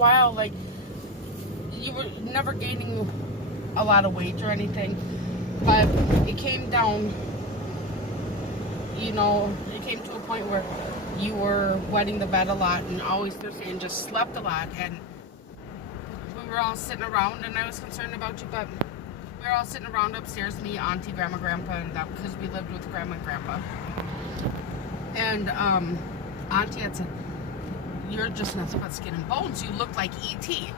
while, like, you were never gaining a lot of weight or anything, but it came down, it came to a point where you were wetting the bed a lot and always thirsty and just slept a lot, and we were all sitting around, and I was concerned about you, but we were all sitting around upstairs, me, auntie, grandma, grandpa, and that because we lived with grandma and grandpa. And auntie had said, "You're just nothing but skin and bones. You look like E.T.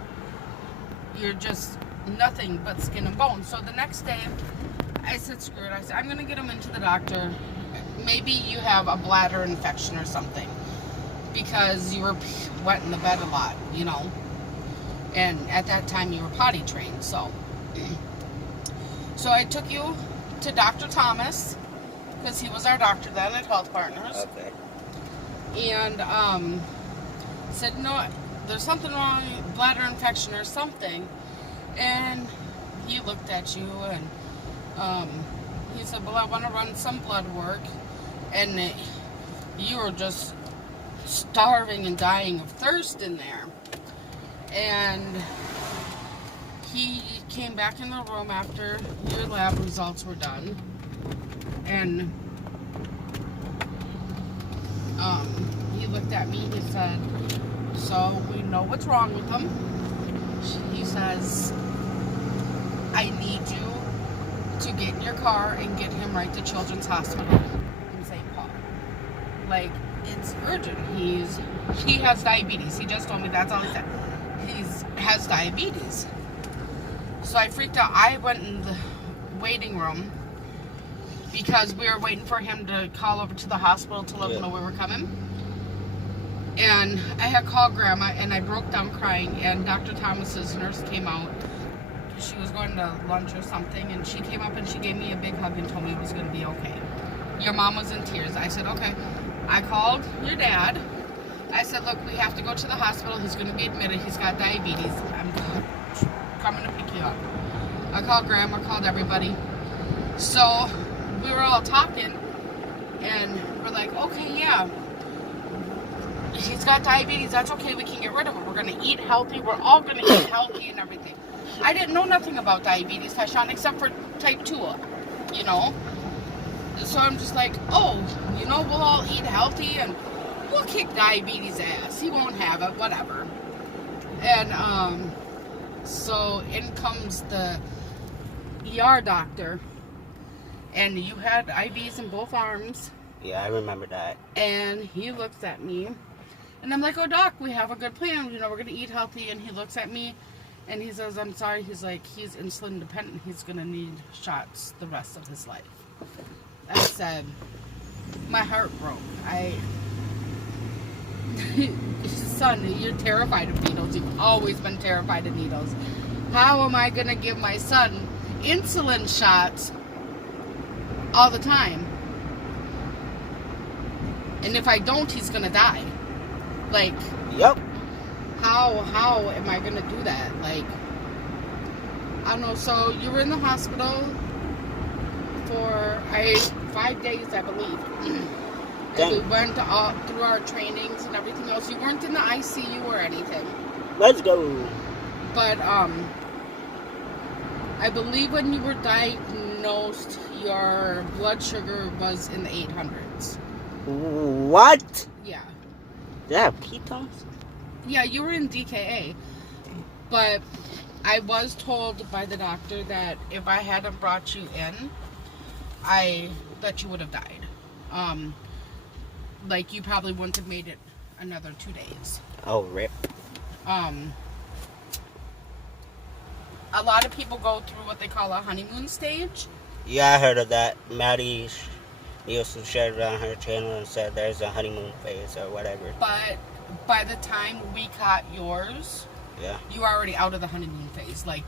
You're just nothing but skin and bones." So the next day, I said, screw it. I said, I'm going to get him into the doctor. Maybe you have a bladder infection or something, because you were wetting the bed a lot, And at that time, you were potty trained, so I took you to Dr. Thomas, because he was our doctor then at Health Partners. Okay. And said, no, there's something wrong, bladder infection or something. And he looked at you and he said, well, I want to run some blood work. And you were just starving and dying of thirst in there. And he came back in the room after your lab results were done, and he looked at me. He said, so we know what's wrong with him. He says, I need you to get in your car and get him right to Children's Hospital in St. Paul. Like, it's urgent. He has diabetes. He just told me, that's all he said. He has diabetes. So I freaked out. I went in the waiting room because we were waiting for him to call over to the hospital to let them know we were coming. And I had called Grandma, and I broke down crying, and Dr. Thomas's nurse came out. She was going to lunch or something, and she came up and she gave me a big hug and told me it was going to be okay. Your mom was in tears. I said, okay. I called your dad. I said, look, we have to go to the hospital. He's going to be admitted. He's got diabetes. I'm coming to pick you up. I called Grandma, called everybody. So we were all talking, and we're like, okay, yeah, he's got diabetes. That's okay. We can get rid of it. We're going to eat healthy. We're all going to eat healthy and everything. I didn't know nothing about diabetes, Tashawn, except for type 2, So I'm just like, oh, we'll all eat healthy and we'll kick diabetes ass. He won't have it, whatever. And so in comes the ER doctor, and you had IVs in both arms. Yeah, I remember that. And he looks at me, and I'm like, oh, doc, we have a good plan. We're going to eat healthy. And he looks at me, and he says, I'm sorry. He's like, he's insulin dependent. He's going to need shots the rest of his life. I said, my heart broke. Son, you're terrified of needles. You've always been terrified of needles. How am I going to give my son insulin shots all the time? And if I don't, he's going to die. Like, yep. How am I going to do that? Like, I don't know. So you were in the hospital for 5 days, I believe. And we went through our trainings and everything else. You weren't in the ICU or anything. Let's go. But I believe when you were diagnosed, your blood sugar was in the 800s. What? Yeah. Did I have ketones? Yeah, you were in DKA. But I was told by the doctor that if I hadn't brought you in, that you would have died. Like, you probably wouldn't have made it another 2 days. Oh, rip. A lot of people go through what they call a honeymoon stage. Yeah, I heard of that. Maddie Nielsen shared it on her channel and said there's a honeymoon phase or whatever. But by the time we caught yours, yeah, you were already out of the honeymoon phase. Like,